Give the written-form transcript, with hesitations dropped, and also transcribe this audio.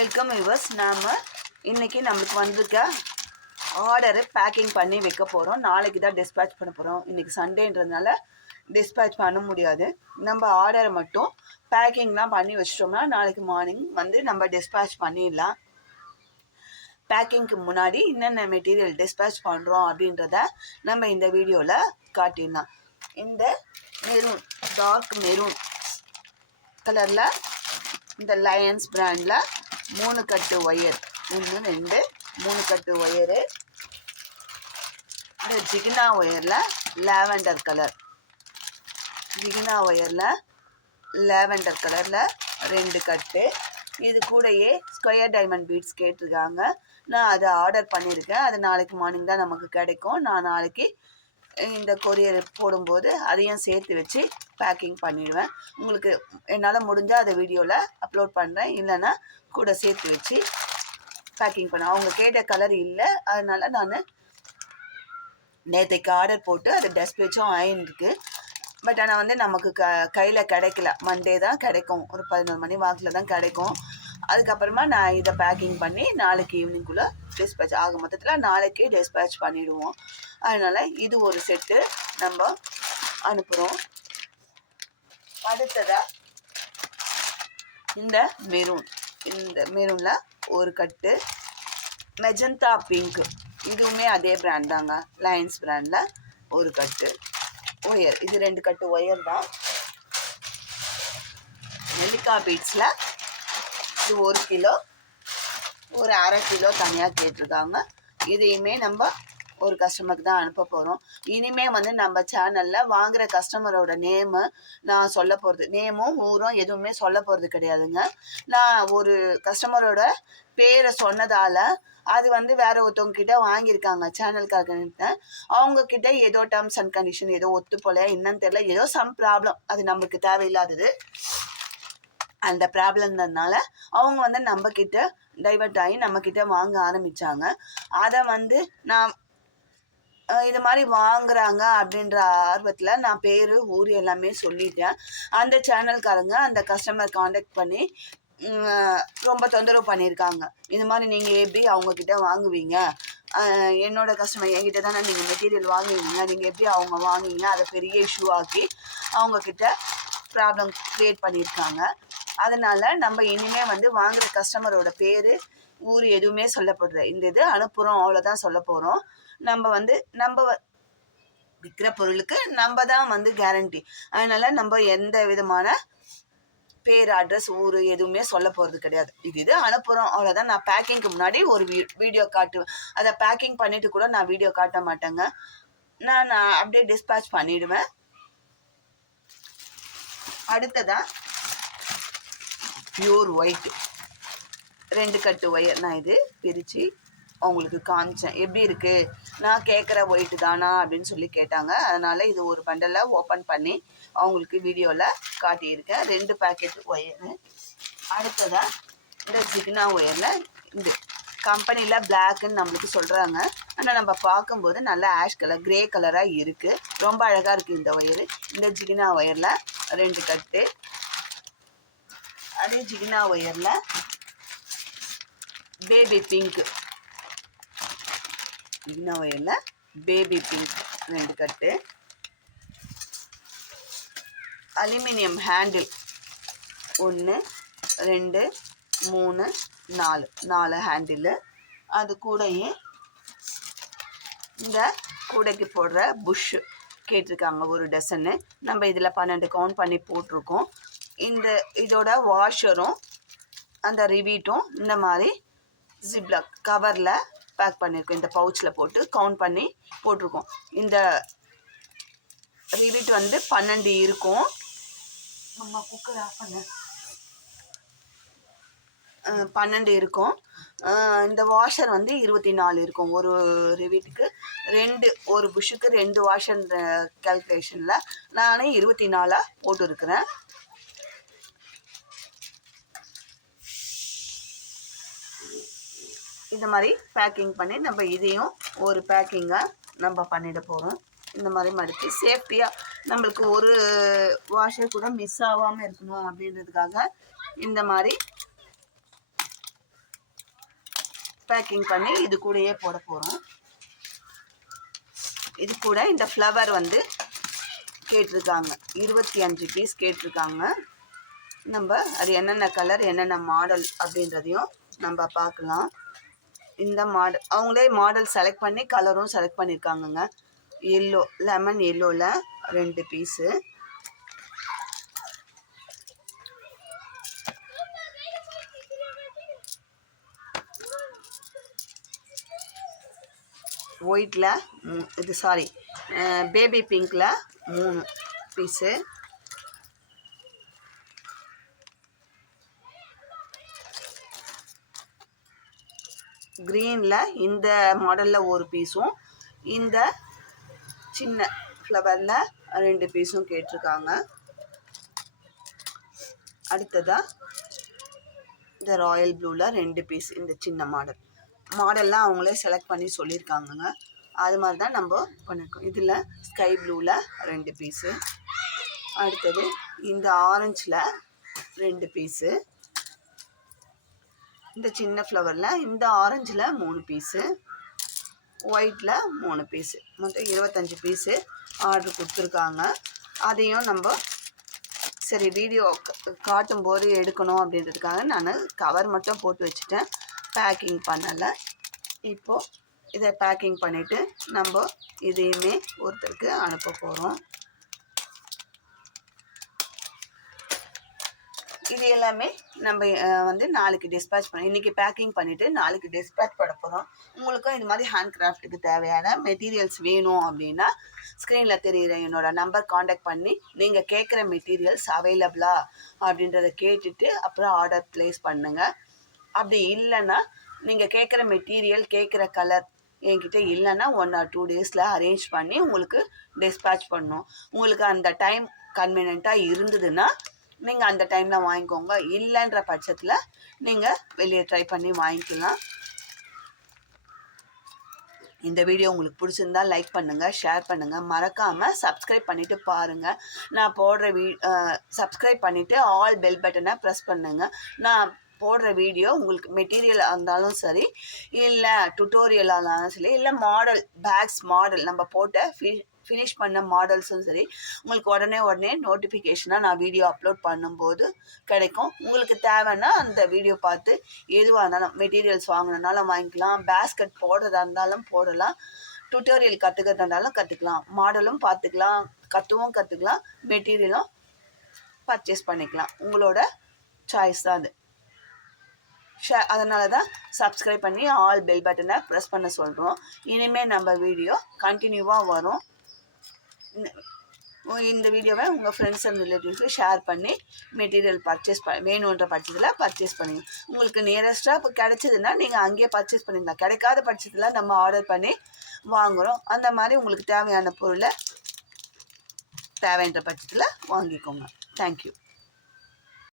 Welcome viewers. நாம் இன்றைக்கி நம்மளுக்கு வந்திருக்க ஆர்டரு பேக்கிங் பண்ணி வைக்க போகிறோம். நாளைக்கு தான் டிஸ்பேச் பண்ண போகிறோம். இன்றைக்கி சண்டேன்றதுனால டிஸ்பேச் பண்ண முடியாது. நம்ம ஆர்டரை மட்டும் பேக்கிங்லாம் பண்ணி வச்சிட்டோம்னா நாளைக்கு மார்னிங் வந்து நம்ம டிஸ்பேச் பண்ணிடலாம். பேக்கிங்க்கு முன்னாடி என்னென்ன மெட்டீரியல் டிஸ்பேச் பண்ணுறோம் அப்படின்றத நம்ம இந்த வீடியோவில் காட்டிடலாம். இந்த மெரூன், டார்க் மெரூன் கலரில் இந்த லயன்ஸ் பிராண்டில் 3 கட்டு ஒயர், 1 2 3 கட்டு ஒயரு. இந்த ஜிகினா ஒயரில் லாவெண்டர் கலர், ஜிகினா ஒயரில் லாவெண்டர் கலரில் 2 கட்டு. இது கூடயே ஸ்கொயர் டைமண்ட் பீட்ஸ் கேட்டிருக்காங்க. நான் அதை ஆர்டர் பண்ணியிருக்கேன். அது நாளைக்கு மார்னிங் தான் நமக்கு கிடைக்கும். நான் நாளைக்கு இந்த கொரியர் போடும்போது அதையும் சேர்த்து வச்சு பேக்கிங் பண்ணிடுவேன். உங்களுக்கு என்னால் முடிஞ்சால் அதை வீடியோவில் அப்லோட் பண்ணுறேன். இல்லைன்னா கூட சேர்த்து வச்சு பேக்கிங் பண்ணேன். அவங்க கேட்ட கலர் இல்லை, அதனால் நான் நேற்றைக்கு ஆர்டர் போட்டு அது டெஸ்பேச்சும் ஆயிருக்கு. பட் ஆனால் வந்து நமக்கு கையில் கிடைக்கல. மண்டே தான் கிடைக்கும், ஒரு 11 மணி வாக்கில் தான் கிடைக்கும். அதுக்கப்புறமா நான் இதை பேக்கிங் பண்ணி நாளைக்கு ஈவினிங்குள்ளே டிஸ்பேச் ஆக மொத்தத்தில் நாளைக்கு டிஸ்பேச் பண்ணிவிடுவோம். அதனால் இது ஒரு செட்டு நம்ம அனுப்புகிறோம். அடுத்ததாக இந்த மெரூன், இந்த மெரூனில் ஒரு கட்டு, மெஜந்தா பிங்க், இதுவுமே அதே பிராண்ட் தாங்க, லயன்ஸ் பிராண்டில் ஒரு கட்டு ஒயர். இது 2 கட்டு ஒயர் தான். நெல்லிக்கா பீட்ஸில் இது 1 கிலோ, ஒரு அரை கிலோ தனியாக கேட்டிருக்காங்க. இதையுமே நம்ம ஒரு கஸ்டமருக்கு தான் அனுப்ப போகிறோம். இனிமேல் வந்து நம்ம சேனலில் வாங்குகிற கஸ்டமரோட நேமு நான் சொல்ல போகிறது, நேமும் ஊரும் எதுவுமே சொல்ல போகிறது கிடையாதுங்க. நான் ஒரு கஸ்டமரோட பேரை சொன்னதால் அது வந்து வேற ஒருத்தவங்கக்கிட்ட வாங்கியிருக்காங்க சேனலுக்காக. அவங்கக்கிட்ட ஏதோ டேர்ம்ஸ் அண்ட் கண்டிஷன் ஏதோ ஒத்து போல என்னன்னு தெரியல, ஏதோ சம் ப்ராப்ளம், அது நம்மளுக்கு தேவையில்லாதது. அந்த ப்ராப்ளம்னால அவங்க வந்து நம்மக்கிட்ட டைவர்ட் ஆகி நம்மக்கிட்ட வாங்க ஆரம்பித்தாங்க. அதை வந்து நான் இது மாதிரி வாங்குறாங்க அப்படின்ற ஆர்வத்தில் நான் பேர் ஊர் எல்லாமே சொல்லிட்டேன். அந்த சேனல்காரங்க அந்த கஸ்டமர் காண்டாக்ட் பண்ணி ரொம்ப தொந்தரவு பண்ணியிருக்காங்க. இது மாதிரி நீங்கள் எப்படி அவங்கக்கிட்ட வாங்குவீங்க, என்னோட கஸ்டமர் என்கிட்ட தானே நீங்கள் மெட்டீரியல் வாங்குவீங்க, நீங்கள் எப்படி அவங்க வாங்குவீங்க, அதை பெரிய இஷ்யூ ஆக்கி அவங்கக்கிட்ட ப்ராப்ளம் க்ரியேட் பண்ணியிருக்காங்க. அதனால் நம்ம இனிமேல் வந்து வாங்குகிற கஸ்டமரோட பேர் ஊர் எதுவுமே சொல்லப்படுற, இந்த இது அனுப்புகிறோம் அவ்வளோதான் சொல்ல போகிறோம். நம்ம விற்கிற பொருளுக்கு நம்ம தான் வந்து கேரண்டி. அதனால் நம்ம எந்த விதமான பேர், அட்ரஸ், ஊர் எதுவுமே சொல்ல போகிறது கிடையாது. இது அனுப்புகிறோம் அவ்வளோதான். நான் பேக்கிங்க்கு முன்னாடி ஒரு வீடியோ காட்டுவேன். அதை பேக்கிங் பண்ணிவிட்டு கூட நான் வீடியோ காட்ட மாட்டேங்க. நான் அப்படியே டிஸ்பேச் பண்ணிவிடுவேன். அடுத்ததான் பியூர் ஒயிட் 2 கட்டு ஒயர். நான் இது பிரித்து அவங்களுக்கு காமிச்சேன், எப்படி இருக்குது, நான் கேட்குற ஒயிட்டு தானா அப்படின்னு சொல்லி கேட்டாங்க. அதனால் இது ஒரு பண்டலில் ஓப்பன் பண்ணி அவங்களுக்கு வீடியோவில் காட்டியிருக்கேன். 2 பேக்கெட் ஒயரு. அடுத்ததாக இந்த ஜிகினா ஒயரில் இந்த கம்பெனியில் பிளாக்குன்னு நம்மளுக்கு சொல்கிறாங்க. ஆனால் நம்ம பார்க்கும்போது நல்லா ஆஷ் கலர், க்ரே கலராக இருக்குது. ரொம்ப அழகாக இருக்குது இந்த ஒயரு. இந்த ஜிகினா ஒயரில் 2 கட்டு. அதே ஜிகினா ஒயரில் பேபி பிங்க், ஜிகினா ஒயரில் பேபி பிங்க் 2 கட்டு. Aluminium handle 1 2 3 4 handle. அது கூடயே இந்த கூடைக்கு போடுற புஷ்ஷு கேட்டிருக்காங்க, ஒரு டசன்னு. நம்ம இதில் 12 கவுண்ட் பண்ணி போட்டிருக்கோம். இதோட வாஷரும் அந்த ரிவீட்டும் இந்த மாதிரி ஜிப்லாக் கவரில் பேக் பண்ணியிருக்கோம். இந்த பவுச்சில் போட்டு கவுண்ட் பண்ணி போட்டிருக்கோம். இந்த ரிவீட் வந்து 12 இருக்கும். நம்ம குக்கர் ஆஃப் பண்ண 12 இருக்கும். இந்த வாஷர் வந்து 24 இருக்கும். ஒரு ரிவீட்டுக்கு 2, ஒரு புஷ்ஷுக்கு 2 வாஷர் கேல்குலேஷனில் நானே 24 போட்டுருக்கிறேன். இந்த மாதிரி பேக்கிங் பண்ணி நம்ம இதையும் ஒரு பேக்கிங்காக நம்ம பண்ணிட போகிறோம். இந்த மாதிரி மடித்து சேஃப்டியாக நம்மளுக்கு ஒரு வாஷர் கூட மிஸ் ஆகாமல் இருக்கணும் அப்படின்றதுக்காக இந்த மாதிரி பேக்கிங் பண்ணி இது கூடயே போட போகிறோம். இது கூட இந்த ஃப்ளவர் வந்து கேட்டிருக்காங்க, 25 பீஸ் கேட்டிருக்காங்க. நம்ம அது என்னென்ன கலர் என்னென்ன மாடல் அப்படின்றதையும் நம்ம பார்க்கலாம். இந்த மாடல் அவங்களே மாடல் செலக்ட் பண்ணி கலரும் செலக்ட் பண்ணியிருக்காங்கங்க. எல்லோ, லெமன் எல்லோவில் 2 பீஸு, ஒயிட்டில் இது சாரி பேபி பிங்க்கில் 3 பீஸு, க்ரீனில் இந்த மாடலில் 1 பீஸும் இந்த சின்ன ஃப்ளவரில் 2 பீஸும் கேட்டிருக்காங்க. அடுத்ததாக இந்த ராயல் ப்ளூவில் 2 பீஸ், இந்த சின்ன மாடல்லாம் அவங்களே செலக்ட் பண்ணி சொல்லியிருக்காங்கங்க. அது மாதிரி தான் நம்ம பண்ணியிருக்கோம். இதில் ஸ்கை ப்ளூவில் 2 பீஸு, அடுத்தது இந்த ஆரஞ்சில் 2 பீஸு, இந்த சின்ன ஃப்ளவரில் இந்த ஆரஞ்சில் 3 பீஸு, ஒயிட்டில் 3 பீஸு, மொத்தம் 25 பீஸு ஆர்டர் கொடுத்துருக்காங்க. அதையும் நம்ம சரி வீடியோ காட்டும்போது எடுக்கணும் அப்படின்றதுக்காக நான் கவர் மட்டும் போட்டு வச்சுட்டேன், பேக்கிங் பண்ணலை. இப்போது இதை பேக்கிங் பண்ணிவிட்டு நம்ம இதையுமே ஒருத்தருக்கு அனுப்ப போகிறோம். இது எல்லாமே நம்ம வந்து நாளைக்கு டிஸ்பேச் பண்ணி, இன்றைக்கி பேக்கிங் பண்ணிவிட்டு நாளைக்கு டிஸ்பேச் பண்ண போகிறோம். உங்களுக்கும் இது மாதிரி ஹேண்ட் கிராஃப்ட்டுக்கு தேவையான மெட்டீரியல்ஸ் வேணும் அப்படின்னா ஸ்க்ரீனில் தெரிகிற என்னோடய நம்பர் காண்டாக்ட் பண்ணி நீங்கள் கேட்குற மெட்டீரியல்ஸ் அவைலபிளா அப்படின்றத கேட்டுட்டு அப்புறம் ஆர்டர் ப்ளேஸ் பண்ணுங்கள். அப்படி இல்லைன்னா நீங்கள் கேட்குற மெட்டீரியல் கேட்குற கலர் என்கிட்ட இல்லைன்னா 1 or 2 டேஸில் அரேஞ்ச் பண்ணி உங்களுக்கு டிஸ்பேச் பண்ணணும். உங்களுக்கு அந்த டைம் கன்வீனியண்ட்டாக இருந்ததுன்னா நீங்கள் அந்த டைமில் வாங்கிக்கோங்க, இல்லைன்ற பட்சத்தில் நீங்கள் வெளியே ட்ரை பண்ணி வாங்கிக்கலாம். இந்த வீடியோ உங்களுக்கு பிடிச்சிருந்தா லைக் பண்ணுங்கள், ஷேர் பண்ணுங்கள், மறக்காமல் சப்ஸ்கிரைப் பண்ணிவிட்டு பாருங்கள். நான் போடுற சப்ஸ்கிரைப் பண்ணிவிட்டு ஆல் பெல் பட்டனை ப்ரெஸ் பண்ணுங்கள். நான் போடுற வீடியோ உங்களுக்கு மெட்டீரியலாக இருந்தாலும் சரி, இல்லை டுட்டோரியலாக இருந்தாலும் சரி, இல்லை மாடல் பேக்ஸ் மாடல் நம்ம போட்ட ஃபினிஷ் பண்ண மாடல்ஸும் சரி, உங்களுக்கு உடனே நோட்டிஃபிகேஷனாக நான் வீடியோ அப்லோட் பண்ணும்போது கிடைக்கும். உங்களுக்கு தேவைன்னா அந்த வீடியோ பார்த்து எதுவாக இருந்தாலும் மெட்டீரியல்ஸ் வாங்கினாலும் வாங்கிக்கலாம், பேஸ்கெட் போடுறதா இருந்தாலும் போடலாம், டுட்டோரியல் கற்றுக்கிறதா இருந்தாலும் கற்றுக்கலாம், மாடலும் பார்த்துக்கலாம், கற்றுக்கலாம், மெட்டீரியலும் பர்ச்சேஸ் பண்ணிக்கலாம். உங்களோட சாய்ஸ் தான் அது. அதனால தான் சப்ஸ்கிரைப் பண்ணி ஆல் பெல் பட்டனை ப்ரெஸ் பண்ண சொல்கிறோம். இனிமேல் நம்ம வீடியோ கண்டினியூவாக வரும். இந்த வீடியோவை உங்கள் ஃப்ரெண்ட்ஸ் அண்ட் ரிலேட்டிவ்ஸ்க்கு ஷேர் பண்ணி மெட்டீரியல் பர்ச்சேஸ் வேணுன்ற பட்சத்தில் பர்ச்சேஸ் பண்ணுங்க. உங்களுக்கு நியரஸ்ட்டாக இப்போ கிடச்சிதுன்னா நீங்கள் அங்கேயே பர்ச்சேஸ் பண்ணிடலாம். கிடைக்காத பட்சத்தில் நம்ம ஆர்டர் பண்ணி வாங்குகிறோம். அந்த மாதிரி உங்களுக்கு தேவையான பொருளை தேவைன்ற பட்சத்தில் வாங்கிக்கோங்க. தேங்க்யூ.